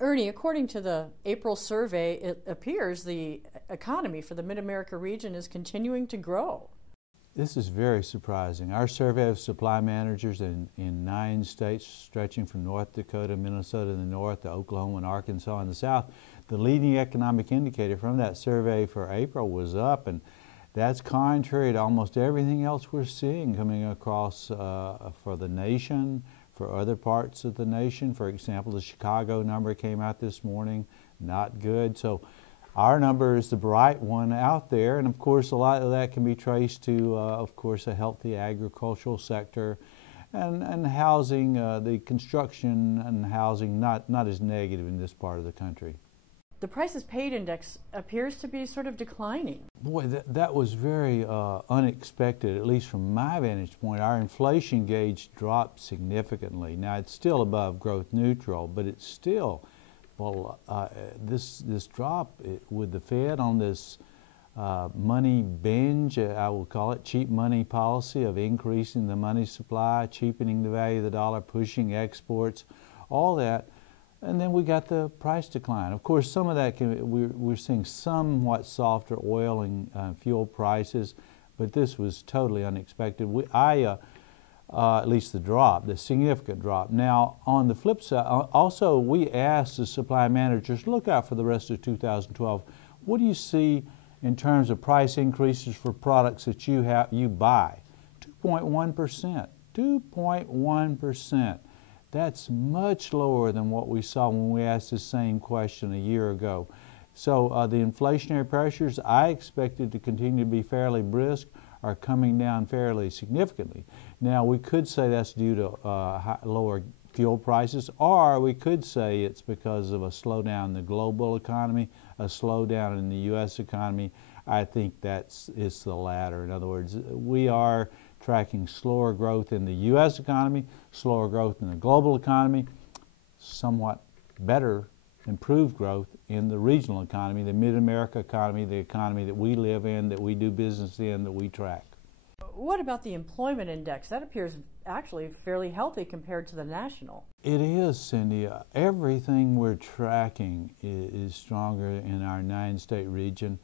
Ernie, according to the April survey, it appears the economy for the Mid-America region is continuing to grow. This is very surprising. Our survey of supply managers in 9 states, stretching from North Dakota, Minnesota in the north to Oklahoma and Arkansas in the south, the leading economic indicator from that survey for April was up, and that's contrary to almost everything else we're seeing coming across for the nation, for other parts of the nation. For example, the Chicago number came out this morning, not good. So our number is the bright one out there, and of course a lot of that can be traced to, of course, a healthy agricultural sector and housing, the construction and housing not as negative in this part of the country. The prices paid index appears to be sort of declining. Boy, that was very unexpected, at least from my vantage point. Our inflation gauge dropped significantly. Now, it's still above growth neutral, but it's still, well, this drop with the Fed on this money binge, I will call it, cheap money policy of increasing the money supply, cheapening the value of the dollar, pushing exports, all that. And then we got the price decline. Of course, some of that we're seeing somewhat softer oil and fuel prices, but this was totally unexpected. At least the drop, the significant drop. Now, on the flip side, also we asked the supply managers, look out for the rest of 2012. What do you see in terms of price increases for products that you buy? 2.1%. 2.1%. That's much lower than what we saw when we asked the same question a year ago. So the inflationary pressures I expected to continue to be fairly brisk are coming down fairly significantly. Now, we could say that's due to lower fuel prices, or we could say it's because of a slowdown in the global economy, a slowdown in the U.S. economy. I think it's the latter. In other words, we are tracking slower growth in the U.S. economy, slower growth in the global economy, somewhat better, improved growth in the regional economy, the Mid-America economy, the economy that we live in, that we do business in, that we track. What about the employment index? That appears actually fairly healthy compared to the national. It is, Cindy. Everything we're tracking is stronger in our 9-state region,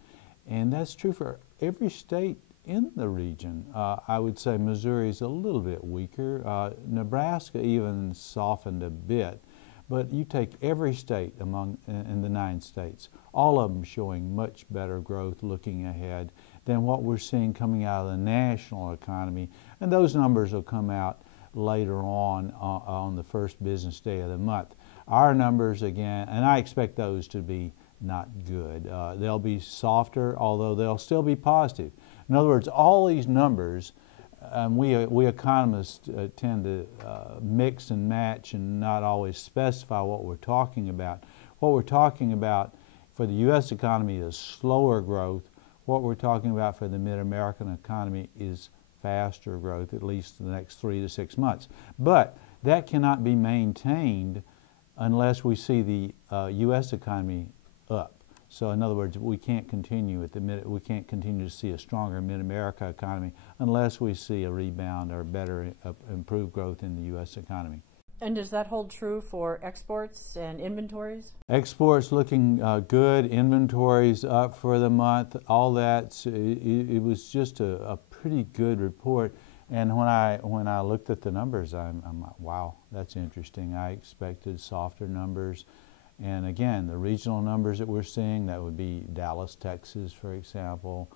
and that's true for every state in the region. I would say Missouri is a little bit weaker. Nebraska even softened a bit. But you take every state in the 9 states, all of them showing much better growth looking ahead than what we're seeing coming out of the national economy. And those numbers will come out later on the first business day of the month. Our numbers, again, and I expect those to be not good. They'll be softer, although they'll still be positive. In other words, all these numbers, we economists tend to mix and match and not always specify what we're talking about. What we're talking about for the U.S. economy is slower growth. What we're talking about for the Mid-American economy is faster growth, at least in the next 3 to 6 months. But that cannot be maintained unless we see the U.S. economy up. So in other words, we can't continue to see a stronger Mid-America economy unless we see a rebound or better improved growth in the U.S. economy. And does that hold true for exports and inventories? Exports looking good, inventories up for the month, all that. It was just a pretty good report. And when I looked at the numbers, I'm like, wow, that's interesting. I expected softer numbers. And again, the regional numbers that we're seeing, that would be Dallas, Texas, for example.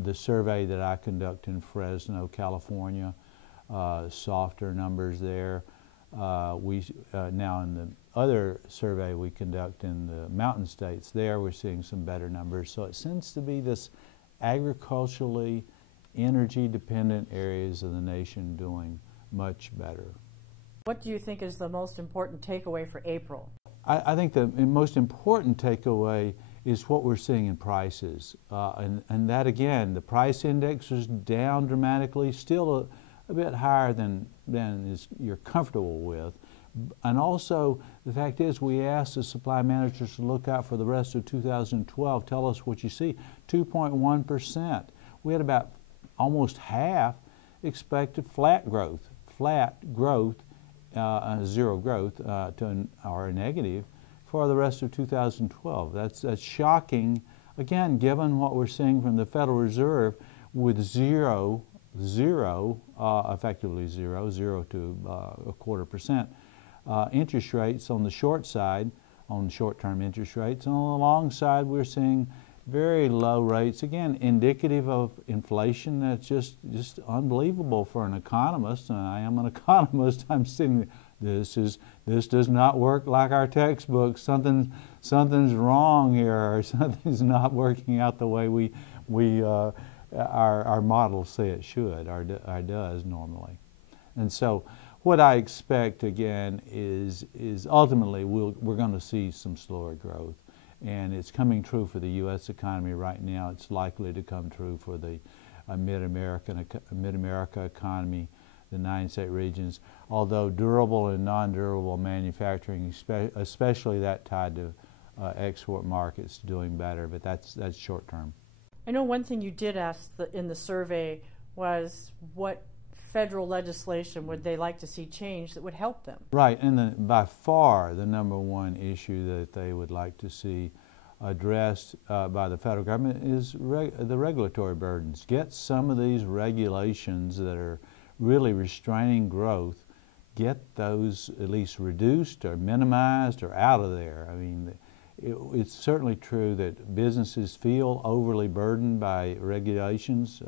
The survey that I conduct in Fresno, California, softer numbers there. Now in the other survey we conduct in the mountain states, there we're seeing some better numbers. So it seems to be this agriculturally, energy-dependent areas of the nation doing much better. What do you think is the most important takeaway for April? I think the most important takeaway is what we're seeing in prices. And that, again, the price index is down dramatically, still a bit higher than you're comfortable with. And also, the fact is, we asked the supply managers to look out for the rest of 2012. Tell us what you see. 2.1%. We had about almost half expected flat growth, zero growth or a negative for the rest of 2012. That's shocking, again, given what we're seeing from the Federal Reserve with effectively zero to a quarter% interest rates on the short side, on short-term interest rates. And on the long side, we're seeing very low rates, again, indicative of inflation that's just unbelievable for an economist. And I am an economist. I'm sitting there, this does not work like our textbooks. Something's wrong here, or something's not working out the way our models say it should, or does normally. And so what I expect, again, is ultimately we're going to see some slower growth. And it's coming true for the U.S. economy right now. It's likely to come true for the Mid-America economy, the 9 state regions, although durable and non-durable manufacturing, especially that tied to export markets, doing better, but that's short term. I know one thing you did ask in the survey was what federal legislation would they like to see changed that would help them? Right, and by far the #1 issue that they would like to see addressed by the federal government is the regulatory burdens. Get some of these regulations that are really restraining growth, get those at least reduced or minimized or out of there. I mean, it's certainly true that businesses feel overly burdened by regulations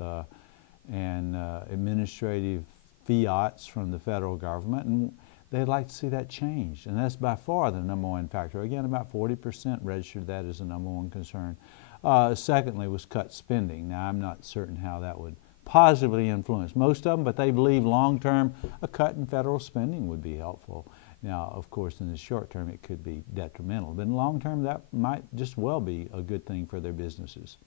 and administrative fiats from the federal government, and they'd like to see that changed. And that's by far the #1 factor. Again, about 40% registered that as the #1 concern. Secondly was cut spending. Now, I'm not certain how that would positively influence most of them, but they believe long-term a cut in federal spending would be helpful. Now, of course, in the short term it could be detrimental, but in long term that might just well be a good thing for their businesses.